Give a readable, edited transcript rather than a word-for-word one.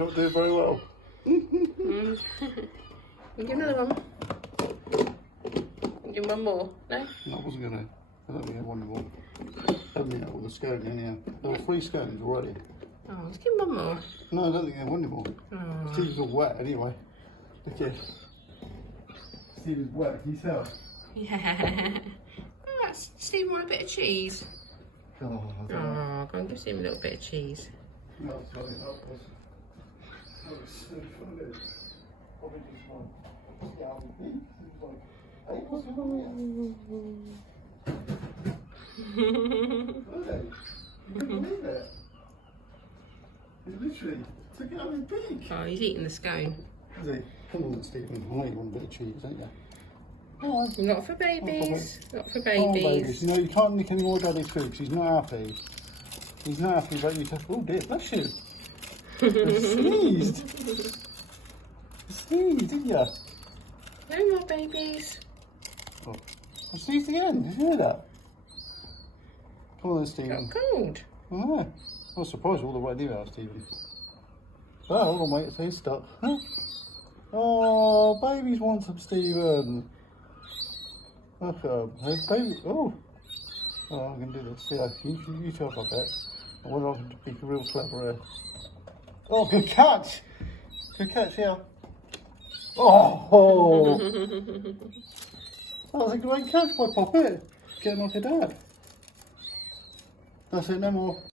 You're not doing very well. You give another one. You give one more? No? No, I wasn't going to. I don't think I have one more. Haven't been out with the scone anyhow. There were 3 scones already. Oh, let's give him one more. No, I don't think I have one anymore. Oh. Steve's all wet anyway. Look here. Steve's wet. Can you tell? Yeah. Oh, that's Steve want a bit of cheese. Oh, I don't know. Oh, go and give Steve a little bit of cheese. No, it's not enough. Oh, it's so funny. Probably just one. Yeah, I'll be big. It's like, hey, what's wrong with you? You couldn't believe it. He literally took it out of his beak. Oh, he's eating the scone. Is he? Come on, Stephen. I know you want a bit of cheese, don't you? Oh, not for babies. Not for Oh, babies. babies. No, you can't nick any more daddy's food because he's not happy. He's not happy about you. Oh dear, bless you. You sneezed. You sneezed, didn't you? No more babies. Oh, I sneezed again. Did you hear that? Come on then, Stephen. Got cold. I know. I was surprised all the way near out, Stephen. Oh, hold on, mate. He's stuck. Huh? Oh, babies want some, Stephen. Okay, hey, baby. Oh. Oh, I can do this. Yeah, you talk a bit. I wonder if I can be real clever here. Oh, good catch! Good catch, yeah. Oh! That was a great catch by Poppet. Getting like a dad. That's it, no more.